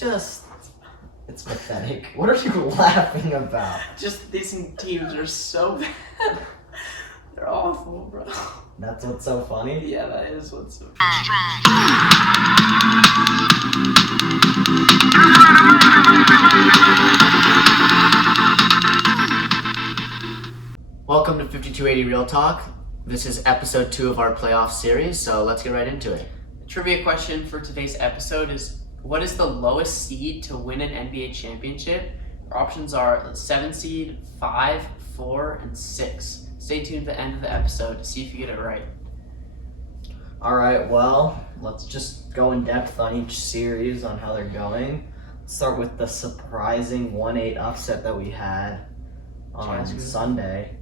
It's pathetic. What are you laughing about? Just these teams are so bad. They're awful, bro. That's what's so funny? Yeah, that is what's so funny. Welcome to 5280 Real Talk. This is episode 2 of our playoff series, so let's get right into it. Trivia question for today's episode is, what is the lowest seed to win an NBA championship? Our options are 7 seed, 5, 4, and 6. Stay tuned to the end of the episode to see if you get it right. Alright, well, let's just go in depth on each series on how they're going. Let's start with the surprising 1-8 upset that we had on Sunday.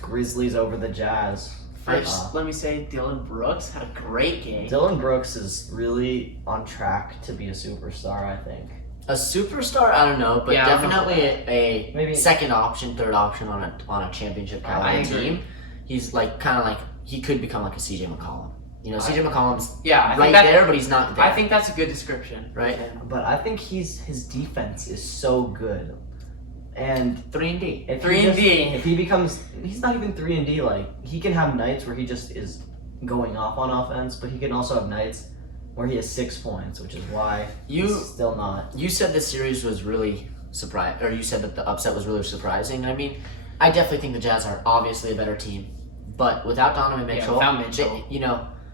Grizzlies over the Jazz. First, let me say Dylan Brooks had a great game. Dylan Brooks is really on track to be a superstar, I think. A superstar, I don't know, but Yeah, definitely a Maybe second option, third option on a championship I caliber agree. team. He's kind of like he could become like a CJ McCollum. You know, CJ McCollum's Yeah, right there, but he's not there. I think that's a good description. Right. But I think his defense is so good. And 3-and-D. if 3-and-D. if he becomes, he's not even 3-and-D. Like, he can have nights where he just is going off on offense, but he can also have nights where he has 6 points, which is why he's still not. You said this series was really surprising, or you said that the upset was really surprising. I mean, I definitely think the Jazz are obviously a better team, but without Donovan Mitchell, without Mitchell.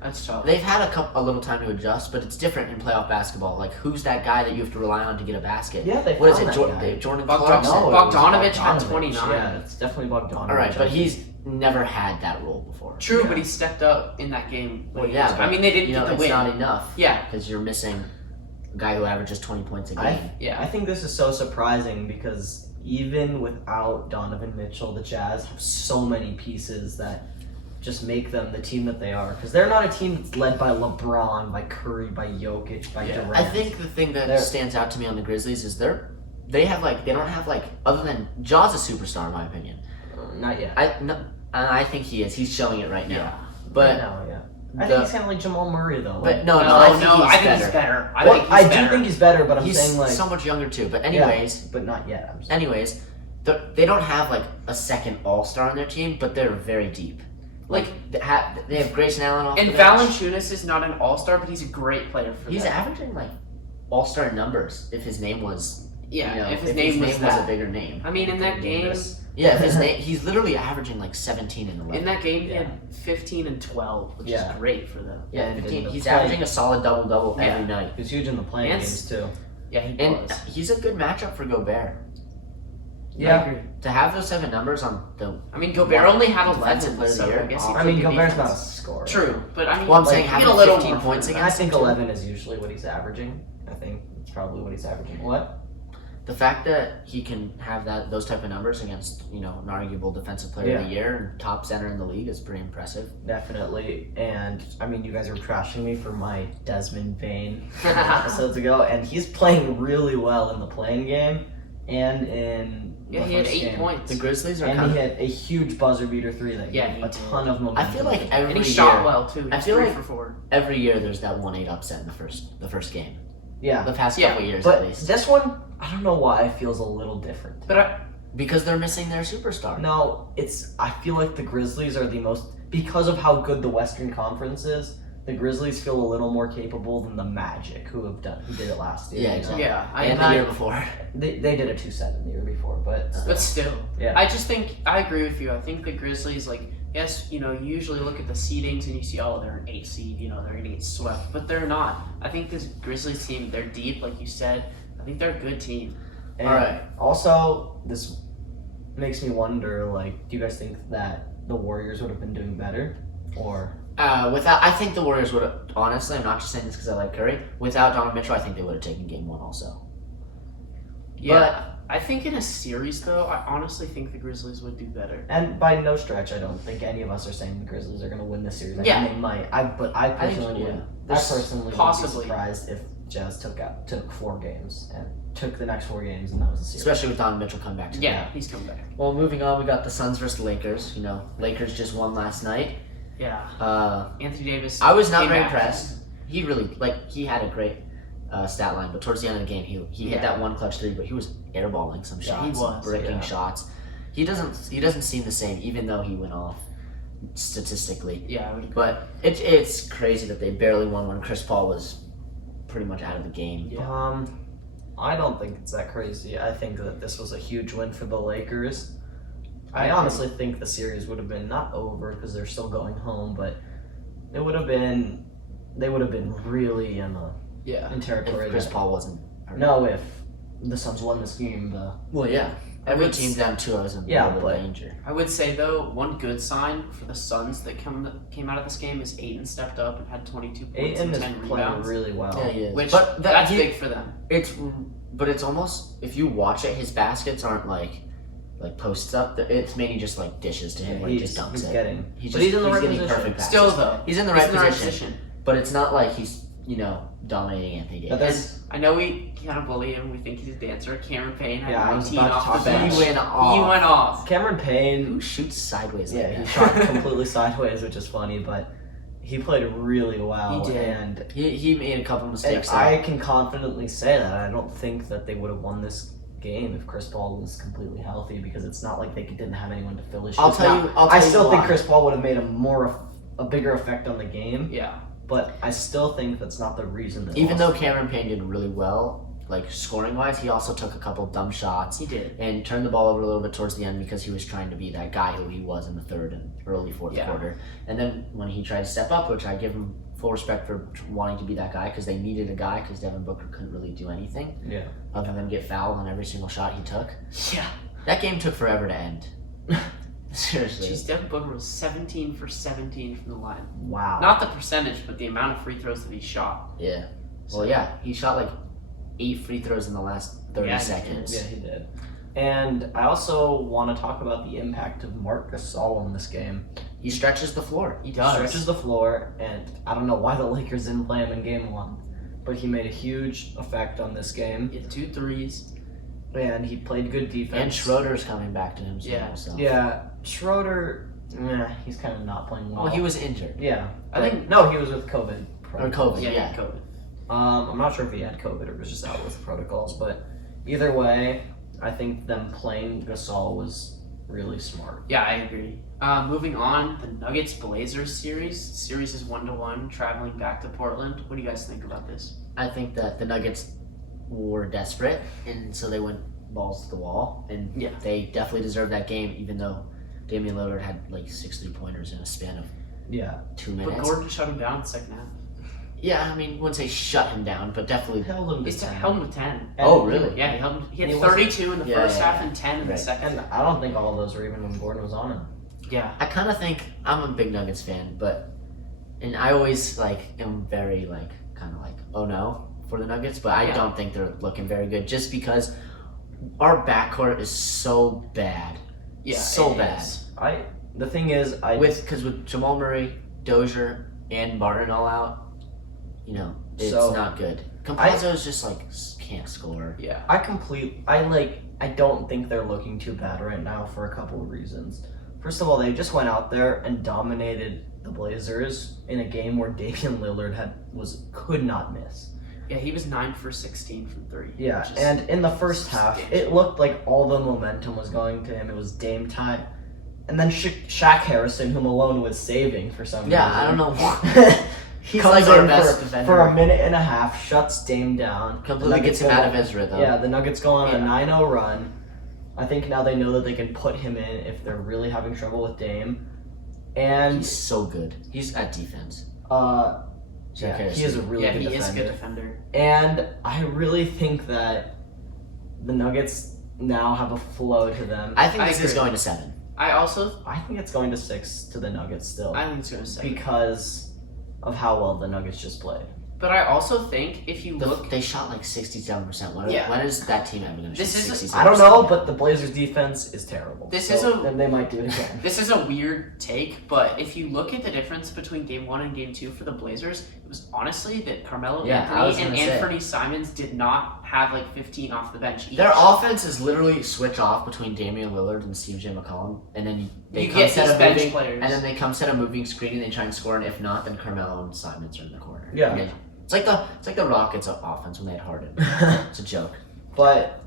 That's tough. They've had a little time to adjust, but it's different in playoff basketball. Like, who's that guy that you have to rely on to get a basket? Yeah, they What is found it? that guy. Jordan Bogdan- Clarkson. No, it was Bogdanovich had Bogdanovich. 29. Yeah, it's definitely Bogdanovich. All right, but he's never had that role before. True, Yeah. but he stepped up in that game. Well, yeah, I but, mean, they didn't you know, get the it's win. not enough. Yeah. because you're missing a guy who averages 20 points a game. I think this is so surprising because even without Donovan Mitchell, the Jazz have so many pieces that just make them the team that they are. Because they're not a team that's led by LeBron, by Curry, by Jokic, by Durant. I think the thing that stands out to me on the Grizzlies is they don't have other than Jaw's a superstar in my opinion. Not yet. I think he is. He's showing it right now. Yeah. But no, yeah. I think he's kind of like Jamal Murray though. But like, I think he's he's better. better. I well, think he's I better. do think he's better, but I'm He's saying like so much younger too. But anyways, but not yet. they don't have like a second all-star on their team, but they're very deep. Like they have Grayson Allen off And the bench. Valanciunas is not an all-star, but he's a great player for He's them. averaging like all-star numbers if his name was if his name was a that. bigger name. I mean, in that game, Yeah, if his name, he's literally averaging like 17 and 11. he had 15 and 12, which is great for them. Yeah, 15. the He's play- averaging a solid double-double every night. He's huge in the playing And games too. Yeah, he And was. he's a good matchup for Gobert. Yeah. I agree. To have those 7 numbers on the... I mean, Gobert only had Defensive 11, player of the so year. I guess he I mean, played good Gobert's not a defense. scorer. True, but I mean, Well, I'm like, saying you having get a little 15 more points from against I think him, too. 11 is usually what he's averaging. I think it's probably what he's averaging. What? The fact that he can have those type of numbers against, an arguable defensive player of the year and top center in the league is pretty impressive. Definitely. And I mean, you guys were trashing me for my Desmond Bain episodes ago, and he's playing really well in the playing game and in Yeah, the he had first 8 game. points. The Grizzlies are And kind he of... had a huge buzzer beater 3 that Yeah, gave he a did. ton of momentum. I feel like And he every shot year... well too. He I was feel 3 like- for 4. Every year there's that 1-8 upset in the first game. Yeah. The past Yeah, couple years But at least. this one, I don't know why it feels a little different. But Because they're missing their superstar. No, I feel like the Grizzlies are the most, because of how good the Western Conference is, the Grizzlies feel a little more capable than the Magic, who did it last year. Yeah, you know? exactly. yeah, And the year before. They did a 2-7 the year before, but still, Yeah. I just think I agree with you. I think the Grizzlies, yes, you usually look at the seedings and you see, oh, they're an 8 seed, they're gonna get swept, but they're not. I think this Grizzlies team, they're deep, like you said. I think they're a good team. And Alright. Also, this makes me wonder, do you guys think that the Warriors would have been doing better? Or I think the Warriors would have, honestly, I'm not just saying this because I like Curry, without Donovan Mitchell, I think they would have taken game 1 also. Yeah, I think in a series, though, I honestly think the Grizzlies would do better. and by no stretch, I don't think any of us are saying the Grizzlies are going to win this series. I Yeah. think they might. But I personally would. I There's personally would be possibly. surprised if Jazz took 4 games and took the next 4 games, and that was a series. Especially with Donovan Mitchell coming back to Yeah, he's coming back. Well, moving on, we got the Suns versus Lakers. Lakers just won last night. Yeah, Uh, Anthony Davis. I was not came very back. impressed. He really, he had a great stat line, but towards the end of the game, he hit that one clutch three, but he was airballing some Yeah, shots, he was, bricking shots. He doesn't seem the same, even though he went off statistically. Yeah, I would agree. But it's crazy that they barely won when Chris Paul was pretty much out of the game. Yeah. I don't think it's that crazy. I think that this was a huge win for the Lakers. I honestly think the series would have been not over because they're still going home, but they would have been really in territory. If Chris Paul wasn't hurt. No, if the Suns won this game, Well, yeah. Every team's down 2-0 is in a little bit of danger. I would say though, one good sign for the Suns that came out of this game is Ayton stepped up and had 22 points Ayton and is 10 playing rebounds. really well. Yeah, he is. Which but that's big for them. It's almost, if you watch it, his baskets aren't like posts up. It's mainly just like dishes to him where he just dunks he's it. getting. He's in the right getting position. perfect passes. Still though, He's in the right position. But it's not like he's, dominating Anthony But Davis. there's I know we kind of bully him. We think he's a dancer. Cameron Payne had Yeah, I was 19 about to off talk the about bench. He went off. He went off. Cameron Payne. Who shoots sideways Yeah, like he that? shot completely sideways, which is funny, but he played really well. He did. And He made a couple mistakes. I can confidently say that I don't think that they would have won this game if Chris Paul was completely healthy, because it's not like they didn't have anyone to fill his shoes. I'll tell you I still think why. Chris Paul would have made a bigger effect on the game, Yeah. but I still think that's not the reason that Even though Cameron Payne did really well, like scoring wise, he also took a couple dumb shots He did. and turned the ball over a little bit towards the end because he was trying to be that guy who he was in the third and early fourth quarter. And then when he tried to step up, which I give him full respect for wanting to be that guy, because they needed a guy because Devin Booker couldn't really do anything Yeah. other than get fouled on every single shot he took. Yeah. That game took forever to end. Seriously. Jeez, Devin Booker was 17 for 17 from the line. Wow. Not the percentage, but the amount of free throws that he shot. Yeah. Well, yeah, he shot like 8 free throws in the last 30 Yeah, he seconds. Yeah, he did. And I also want to talk about the impact of Marc Gasol in this game. He stretches the floor. He does. Stretches the floor, and I don't know why the Lakers didn't play him in game 1, but he made a huge effect on this game, He had 2 threes. and he played good defense. And Schroeder's coming back to himself. Yeah. So. Yeah, Schroeder, he's kind of not playing well. Well, he was injured. Yeah. I think- No, he was with COVID. Or COVID, Yeah, yeah. he had COVID. I'm not sure if he had COVID or was just out with protocols, but either way, I think them playing Gasol was really smart. Yeah, I agree. Moving on, the Nuggets Blazers series. Series is 1-1, traveling back to Portland. What do you guys think about this? I think that the Nuggets were desperate, and so they went balls to the wall. And Yeah. they definitely deserved that game, even though Damian Lillard had like 6 3-pointers in a span of Yeah. 2 But minutes. Gordon shut him down in the second half. Yeah, I mean, wouldn't say shut him down, but definitely. Held him to He 10. held him to 10. And- Oh, really? Yeah, he held him. He had He wasn't- 32 in the Yeah, first yeah, half and 10 in the right. second. And I don't think all of those were even when Gordon was on him. Yeah. I kind of think I'm a big Nuggets fan, and I always am very kind of oh no for the Nuggets, but I Yeah. don't think they're looking very good just because our backcourt is so bad. Yeah. So it bad. is. The thing is, With Jamal Murray, Dozier, and Barton all out, it's So, not good. Campazzo's just can't score. Yeah. I don't think they're looking too bad right now for a couple of reasons. First of all, they just went out there and dominated the Blazers in a game where Damian Lillard could not miss. Yeah, he was 9 for 16 from 3. Yeah, which is and in the first half, substantial. it looked like all the momentum was going to him. It was Dame time. And then Shaq Harrison, who Malone was saving for some reason. Yeah, I don't know why. He's comes our in best for defender. a minute and a half, shuts Dame down. Completely The gets Nuggets him go out on- of his rhythm. Yeah, the Nuggets go on a Yeah. 9-0 run. I think now they know that they can put him in if they're really having trouble with Dame. And He's so good. He's at defense. yeah, Harrison. he is a really yeah, good he defender. is a good defender. And I really think that the Nuggets now have a flow to them. I think I this is agree. going to 7. I think it's going to 6 to the Nuggets still I think it's going to say. because of how well the Nuggets just played. But I also think if you look, They shot 67%. When Yeah. is that team ever going to shoot This is- 67%? I don't know, but the Blazers defense is terrible. This So is a- then they might do it again. this is a weird take, but if you look at the difference between game 1 and game 2 for the Blazers, it was honestly that Carmelo Yeah, I was Anthony and gonna say. Anthony Simons did not have 15 off the bench each. Their offense is literally switch off between Damian Lillard and Steve J. McCollum, and then they You come get set these a bench moving, players. and then they come set a moving screen and they try and score, and if not, then Carmelo and Simons are in the corner. Yeah. And It's like the Rockets offense when they had Harden. It's a joke. But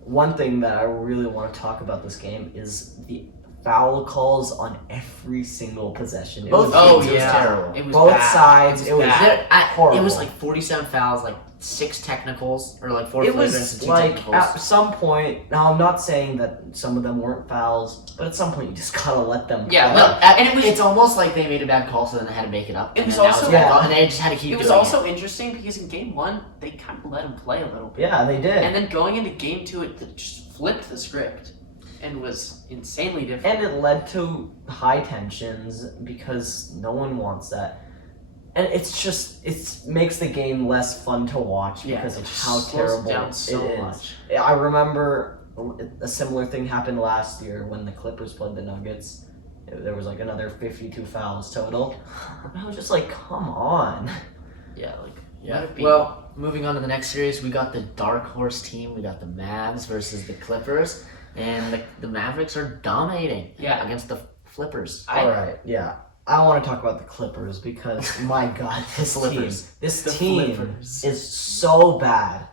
one thing that I really want to talk about this game is the foul calls on every single possession. It Both was, teams, it was terrible. It was both bad. sides. It was bad. horrible. It was like 47 fouls, like 6 technicals, or like 4 It flagrants and was 2 like technicals. at some point. Now I'm not saying that some of them weren't fouls, but at some point you just gotta let them. Yeah, play. look, and it was It's almost like they made a bad call, so then they had to make it up. It and was then that also- a bad Yeah. call, and they just had to keep it was doing also interesting because in game 1 they kind of let him play a little bit, Yeah, they did. and then going into game 2 it just flipped the script and was insanely different. And it led to high tensions because no one wants that. And it's just, it makes the game less fun to watch Yeah, because it of just how slows it terrible down so it is. much. I remember a similar thing happened last year when the Clippers played the Nuggets. There was like another 52 fouls total. I was just like, come on. Yeah, like Yeah. let it be. Well, moving on to the next series, we got the dark horse team. We got the Mavs versus the Clippers, and the Mavericks are dominating. Yeah. Against the Flippers. All right, yeah. I want to talk about the Clippers because, my God, this team, Flippers. this The team Flippers. is so bad.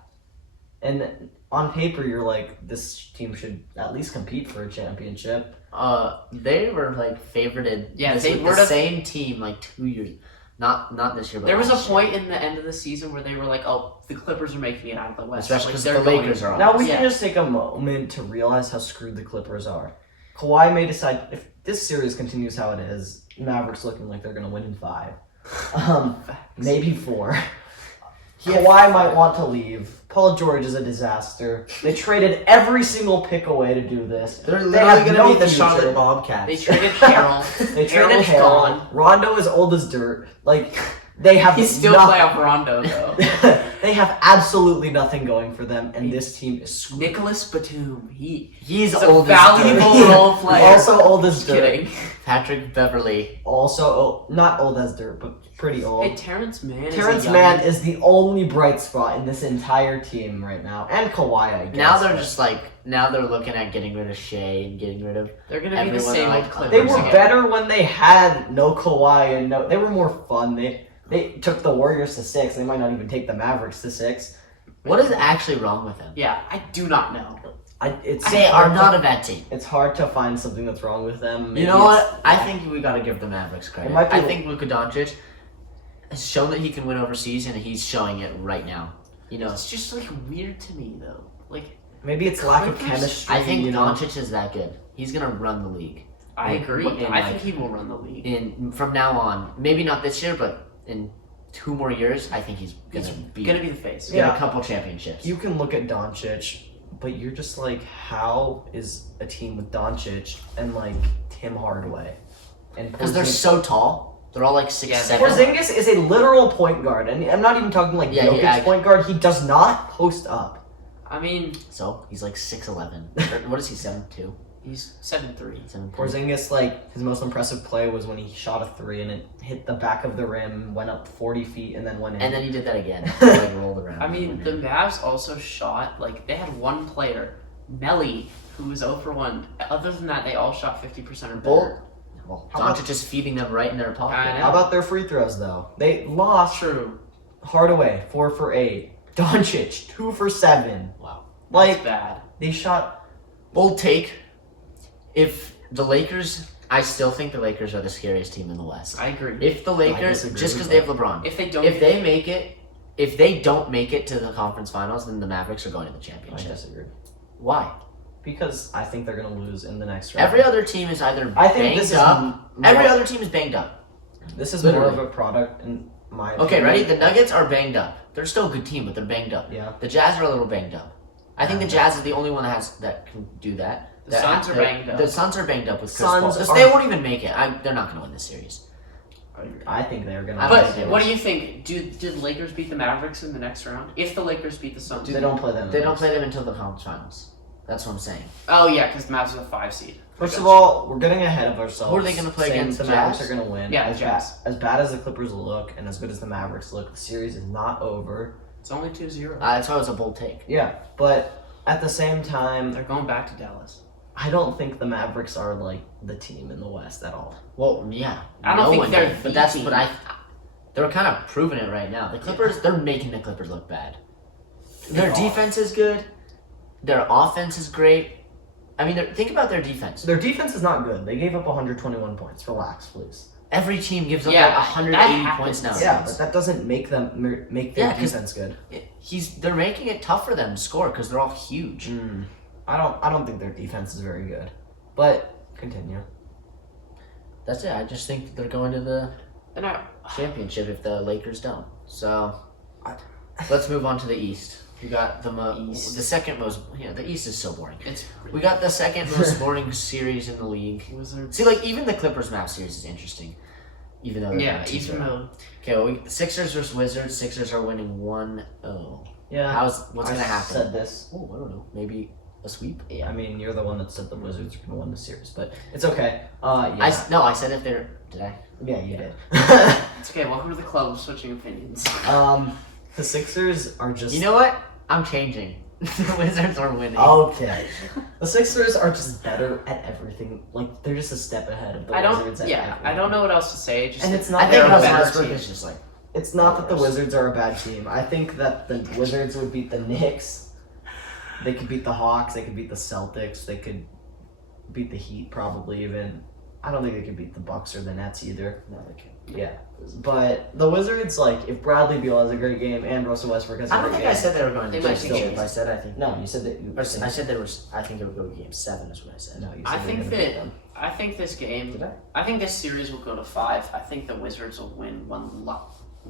And on paper, you're like, this team should at least compete for a championship. They were like favorited. Yeah, this, they with were the the- same team like 2 years. Not this year, but there was a last year. point in the end of the season where they were like, "Oh, the Clippers are making it out of the West." Especially Like, because they're the going- Lakers are on. Now we Yeah. can just take a moment to realize how screwed the Clippers are. Kawhi may decide, if this series continues how it is, Mavericks looking like they're going to win in 5. Maybe 4. Kawhi might want to leave. Paul George is a disaster. They traded every single pick away to do this. They're They literally have going to no beat the future. Charlotte Bobcats. They traded Carroll. They traded Aaron's Harrell. gone. Rondo is old as dirt. Like, they have He's still nothing. playoff Rondo though. They have absolutely nothing going for them, and this team is screwed. Nicholas Batum. He's He's a old as valuable dirt. role player. Also old as Just dirt. kidding. Patrick Beverly. Also, not old as dirt, but pretty old. Hey, Terrence Mann. Terrence is a Mann youngin'. is the only bright spot in this entire team right now, and Kawhi, I guess. Now they're but just like they're looking at getting rid of Shea and getting rid of. They're gonna be the everyone same like- old Clippers they were again. better when they had no Kawhi and no. They were more fun. They took the Warriors to 6. They might not even take the Mavericks to 6. What is actually wrong with them? Yeah, I do not know. It's They hard are not to- a bad team. It's hard to find something that's wrong with them. You Maybe know it's- what? I think we got to give the Mavericks credit. It might be- I think Luka Doncic has shown that he can win overseas, and he's showing it right now. You know, It's just like weird to me though. Like Maybe it's lack of Clippers? chemistry. I think you know? Doncic is that good. He's gonna run the league. I agree. In, I like- think he will run the league. From now on. Maybe not this year, but in 2 more years, I think he's He's gonna be gonna be the face. get Yeah. a couple championships. You can look at Doncic, but you're just like, how is a team with Doncic and like Tim Hardaway and Because they're Porzingis- so tall. They're all like 6'7". Porzingis is a literal point guard, and I'm not even talking like Yeah, Jokic point guard. He does not post up. I mean, So he's like 6'11". What is he, 7'2"? he's 7'3". 7'3". Porzingis, like his most impressive play was when he shot a 3 and it hit the back of the rim, went up 40 feet, and then went in. And then he did that again. Like rolled around. I and mean, went the in. Mavs also shot like they had one player, Melly, who was 0 for 1. Other than that, they all shot 50% or better. Well, well, How about- Doncic is feeding them right in their pocket. I know. How about their free throws though? They lost. True. Hardaway 4 for 8. Doncic 2 for 7. Wow. Like That's bad. they shot. Bold take. If the Lakers, I still think the Lakers are the scariest team in the West. I agree. If the Lakers, disagree just with because they have LeBron, If they don't, if they make it, if they don't make it to the conference finals, then the Mavericks are going to the I championship. disagree Why? because I think they're gonna lose in the next round. Every other team is either I think banged this is up. m- Every more- other team is banged up. This is Literally. more of a product in my Okay, opinion. ready? The Nuggets are banged up. They're still a good team, but they're banged up. Yeah. The Jazz are a little banged up. I think the Jazz is the only one that can do that. The That Suns ha- are that- banged up. The Suns are banged up with Chris Suns Paul. are- They won't even make it. They're not going to win this series. I think they're gonna. I don't but think they what will. do you think? Did the Lakers beat the Mavericks in the next round? If the Lakers beat the Suns, They don't play them. They don't play them until the conference finals. That's what I'm saying. Oh yeah, because the Mavs are the 5 seed. First of all, we're getting ahead of ourselves. Who are they gonna play saying against, The the Mavericks Jazz? are gonna win. Yeah, as the bad, Jazz. as bad as the Clippers look, and as good as the Mavericks look, the series is not over. It's only 2-0. That's why it was a bold take. Yeah, but at the same time, They're going back to Dallas. I don't think the Mavericks are like the team in the West at all. Well, yeah. I don't no think one they're did, the but that's team. what I. They're kind of proving it right now. The Clippers, they're making the Clippers look bad. Their are. defense is good. Their offense is great. I mean, think about their defense. Their defense is not good. They gave up 121 points. Relax, please. Every team gives up Yeah, like 180 that points now. happens. Yeah, but that doesn't make them make their 'cause defense good. They're making it tough for them to score because they're all huge. I don't think their defense is very good. But continue. That's it. I just think they're going to the And championship if the Lakers don't. So let's move on to the East. We got the second most. Yeah, the East is so boring. We got the second most boring series in the league. Wizards. See, like even the Clippers Mavs series is interesting, even though even though Okay, well, Sixers versus Wizards. Sixers are winning 1-0. Yeah. What's gonna happen? Said this. Oh, I don't know. Maybe a sweep. I mean, you're the one that said the Wizards are going to win the series, but it's okay. Yeah. I said if they're. Did I? Yeah, you did. it's okay. Welcome to the club of switching opinions. The Sixers are just. You know what? I'm changing. The Wizards are winning. Okay. The Sixers are just better at everything. Like they're just a step ahead of the Wizards. I don't know what else to say. Just and it's not. I think they're a Russell better Westbrook team. is just like. It's not that the Wizards are a bad team. I think that the Wizards would beat the Knicks. They could beat the Hawks. They could beat the Celtics. They could beat the Heat probably even. I don't think they could beat the Bucks or the Nets either. No, they can't. Yeah, but the Wizards, like, if Bradley Beal has a great game and Russell Westbrook has a I great don't game. think I said they were going to They the might be championship. games. I said I think. No, you said that. You I said there was. I think it would go to game 7. Is what I said. No, you said I they were think gonna beat them. I think this game. Did I? I think this series will go to 5. I think the Wizards will win one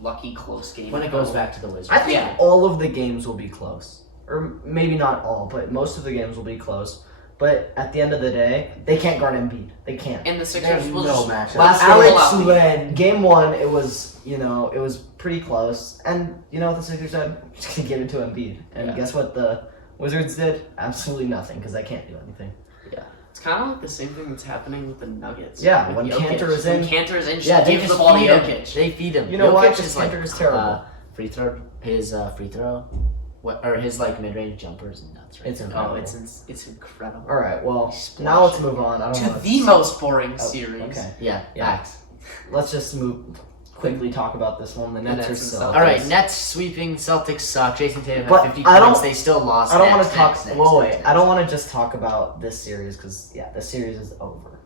lucky close game. When it goes back to the Wizards. I think Yeah. all of the games will be close. Or maybe not all, but most of the games will be close. But at the end of the day, they can't guard Embiid. They can't. And the Sixers There's will no just matchup. Last they'll pull Alex out the- Len, game 1, it was pretty close. And you know what the Sixers said? Just gonna give it to Embiid. And Yeah. guess what the Wizards did? Absolutely nothing, because they can't do anything. It's kind of like the same thing that's happening with the Nuggets. Yeah, with when Jokic. Cantor is When in- Cantor is in, Yeah, they give just the ball to feed him. Jokic. They feed him. You know Jokic what? is This like Cantor is terrible. free throw. His free throw, or his like mid-range jumpers and nuts. Right? It's Oh, incredible. it's incredible. All right, well, now let's move on. I don't To know. the most boring Oh, series. Okay, Yeah. Facts. let's just quickly talk about this one. The Nets Nets are and still. Celtics. All right, Nets sweeping. Celtics suck. Jason Tatum But had 50 I don't- points. They still lost. I don't want to Next, talk. next, Whoa, next, wait. next. I don't want to just talk about this series because the series is over,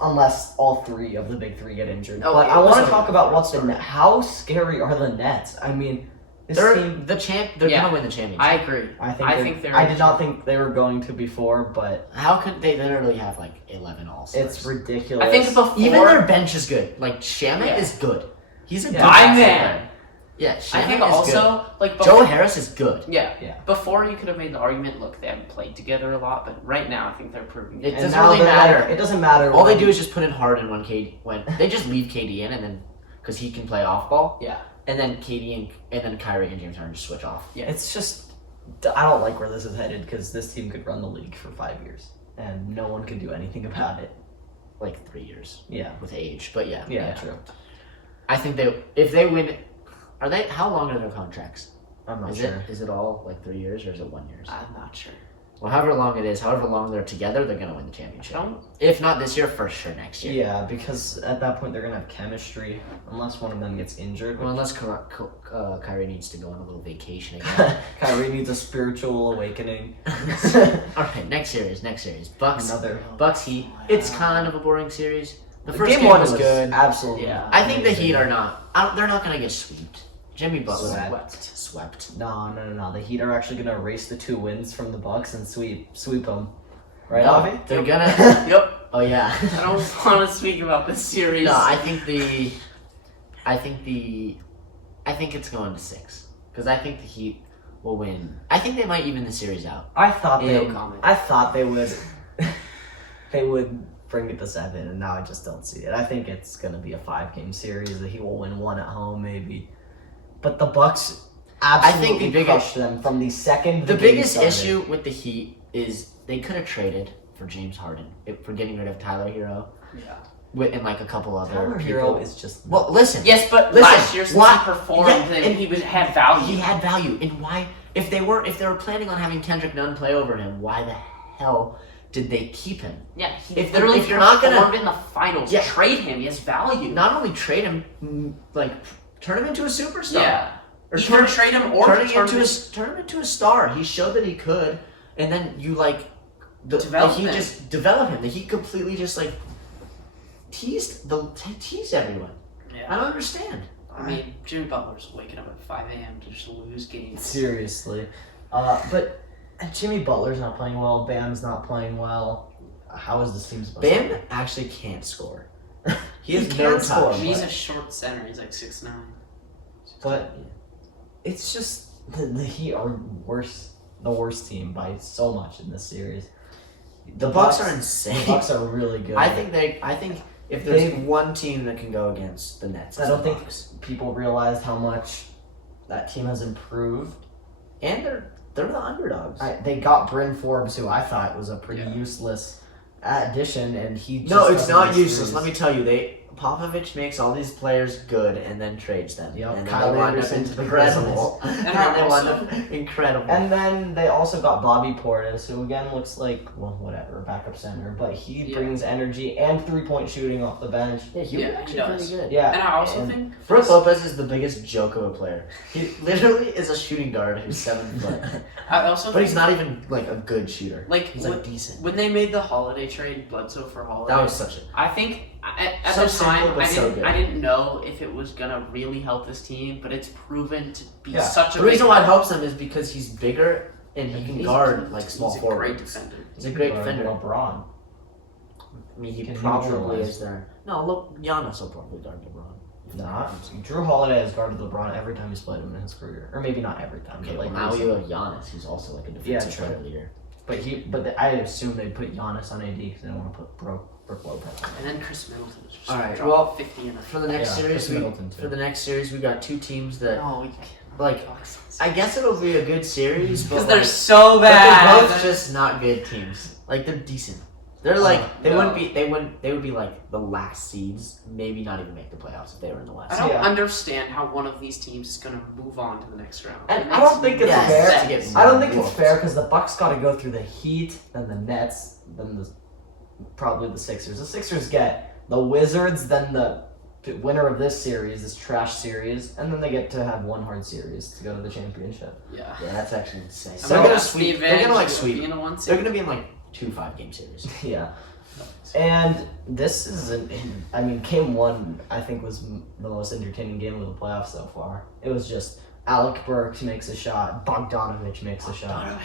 unless all 3 of the big 3 get injured. Okay, But I it was want to over. talk about what's the Net. How scary are the Nets? I mean, this They're team. the champ. They're Yeah. gonna win the championship. I agree. I think they're. I did not think they were going to before, but How could they literally have like 11 All-Stars? it's ridiculous. I think before. Even their bench is good. Like Shamet Yeah. is good. He's a Yeah. good My basketball man. player. Yeah, Shamet I think is also like good. Joe before, Harris is good. Yeah. Yeah. Before you could have made the argument, look, they haven't played together a lot, but right now I think they're proving It it. And doesn't now really they're matter. Like, it doesn't matter. All they when- do is just put in Harden when they just leave KD in and then because he can play off ball. Yeah. And then KD and then Kyrie and James Harden just switch off. It's just, I don't like where this is headed because this team could run the league for 5 years and no one could do anything about it. Like 3 years Yeah. with age, but yeah. Yeah, true. I think if they win, how long are their contracts? I'm not Is sure. it all like 3 years or is it 1 year? I'm not sure. Well, however long it is, however long they're together, they're gonna win the championship. Don't. If not this year, for sure next year. Yeah, because at that point they're gonna have chemistry unless one of them gets injured. Well, unless Kyrie needs to go on a little vacation again. Kyrie needs a spiritual awakening. All right, next series. Bucks Another. Heat. It's kind of a boring series. The first game game one was good. Absolutely. Yeah. I think the amazing. Heat are not. They're not gonna get swept. Jimmy Butler swept. No. The Heat are actually gonna erase the 2 wins from the Bucks and sweep them. Right, No, Avi? they're gonna. Yep. Oh yeah. I don't want to speak about this series. No, I think it's going to 6 because I think the Heat will win. I think they might even the series out. I thought Yeah, they. no comment. I thought they would. They would bring it to 7, and now I just don't see it. I think it's gonna be a 5-game series. That he will win 1 at home, maybe. But the Bucks absolutely crushed them from the second. The game biggest started. issue with the Heat is they could have traded for James Harden for getting rid of Tyler Hero Yeah. and like a couple other Tyler people. Hero is just. Well, listen. Yes, but Listen, last year since why- he performed, yeah, and and he had value. He had value, and why? If they were planning on having Kendrick Nunn play over him, why the hell did they keep him? Yeah, he If literally you're not gonna- performed in the finals. Yeah. Trade him. He has value. Not only trade him, like Turn him into a superstar. Yeah. Or Either trade him or turn him into a star. He showed that he could, and then you Develop he him. just developed him. That he completely just teased everyone. Yeah. I don't understand. I mean, Jimmy Butler's waking up at 5 a.m. to just lose games. Seriously. But Jimmy Butler's not playing well. Bam's not playing well. How is this team supposed to Bam win? actually can't score. He He has can't no score. touch. He's a short center. He's like 6'9". But it's just the Heat are the worst team by so much in this series. The Bucks are insane. The Bucks are really good. I think if there's one team that can go against the Nets, I it's don't the think Bucks. people realized how much that team has improved. And they're the underdogs. They got Bryn Forbes, who I thought was a pretty Yeah. useless addition, and he just No, it's doesn't not miss useless. threes. Let me tell you, Popovich makes all these players good and then trades them. Yep, and then Kyle they wind up Anderson to the incredible. And and they wind also- up incredible. And then they also got Bobby Portis, who again looks like, well, whatever, backup center, but he Yeah. brings energy and 3-point shooting off the bench. yeah, he Yeah, was he actually does. pretty good. Yeah, And I also and think Brooke Lopez is the biggest joke of a player. He literally is a shooting guard who's 7 foot, I also but think he's not even a good shooter. like He's decent. when they made the Holiday trade, Bledsoe for Holiday. That was such a. I think at So the simple, time but so good. I didn't know if it was gonna really help this team, but it's proven to be Yeah. such a The reason big why it help. helps him is because he's bigger and he can He's- guard He's small a forwards. great defender. He's a great Or defender. LeBron. I mean, he Can probably neutralize. is there. No, look, Giannis will probably guard LeBron. Nah, Drew Holiday has guarded LeBron every time he's played him in his career, or maybe not every time, Okay, but like well, now recently. you have Giannis, who's also a defensive true. player leader. But I assume they put Giannis on AD because they don't want to put Brook Lopez on. And then Chris Middleton is just All right, dropped well, 50 in a For the next Yeah, series, Chris Middleton, too. we got two teams that No, we can't. like. I guess it'll be a good series, but Because like, they're so but bad. they're both just not good teams. Like they're decent. They're like they no. wouldn't be. They would be like the last seeds. Maybe not even make the playoffs if they were in the West. I don't Yeah. understand how one of these teams is gonna move on to the next round. And It I makes don't think it's no fair to get sense. I don't think it's Whooped. fair because the Bucks got to go through the Heat, then the Nets, then probably the Sixers. The Sixers get the Wizards, then the winner of this series, this trash series, and then they get to have one hard series to go to the championship. Yeah. Yeah, that's actually insane. And They're we'll gonna have sweep. the They're gonna advantage of sweep. being a one They're seed. gonna be in 2 5-game series. Yeah. And this is game one, I think, was the most entertaining game of the playoffs so far. It was just Alec Burks makes a shot, Bogdanovich makes a shot,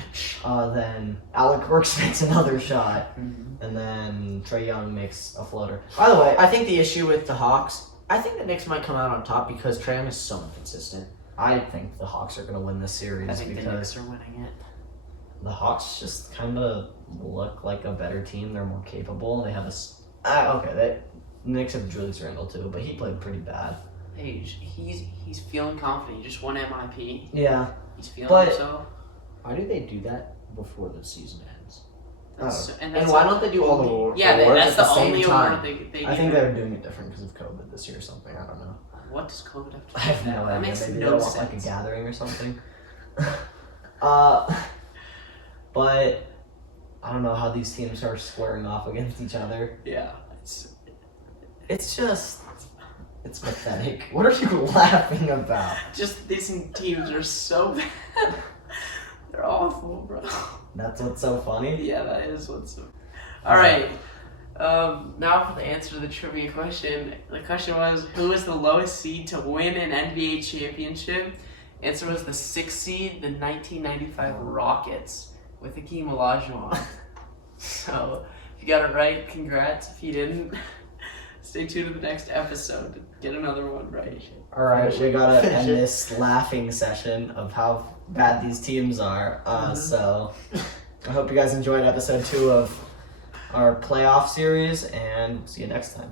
then Alec Burks makes another shot, and then Trae Young makes a floater. By the way, I think the issue with the Hawks, I think the Knicks might come out on top because Trae Young is so inconsistent. I think the Hawks are going to win this series I think the because Knicks are winning it. the Hawks just kind of look like a better team. They're more capable. They have the Knicks have Julius Randle too, but he played pretty bad. Hey, he's feeling confident. He just won MIP. Yeah. He's feeling But- himself. Why do they do that before the season ends? And And why don't they do all the awards that's at the the same only time? award they I do. think they're doing it different because of COVID this year or something. I don't know. What does COVID have to do I have with no that? That idea. makes Maybe they no don't want sense. like a gathering or something. But I don't know how these teams are squaring off against each other. Yeah. It's pathetic. What are you laughing about? Just these teams are so bad. They're awful, bro. That's what's so funny. Yeah, that is what's so. All right. Now for the answer to the trivia question. The question was, who is the lowest seed to win an NBA championship? Answer was the 6th seed, the 1995 Rockets, with Hakeem Olajuwon. So, if you got it right, congrats. If you didn't, stay tuned to the next episode to get another one right. All right, we gotta Finish end it. this laughing session of how bad these teams are. So I hope you guys enjoyed episode 2 of our playoff series, and see you next time.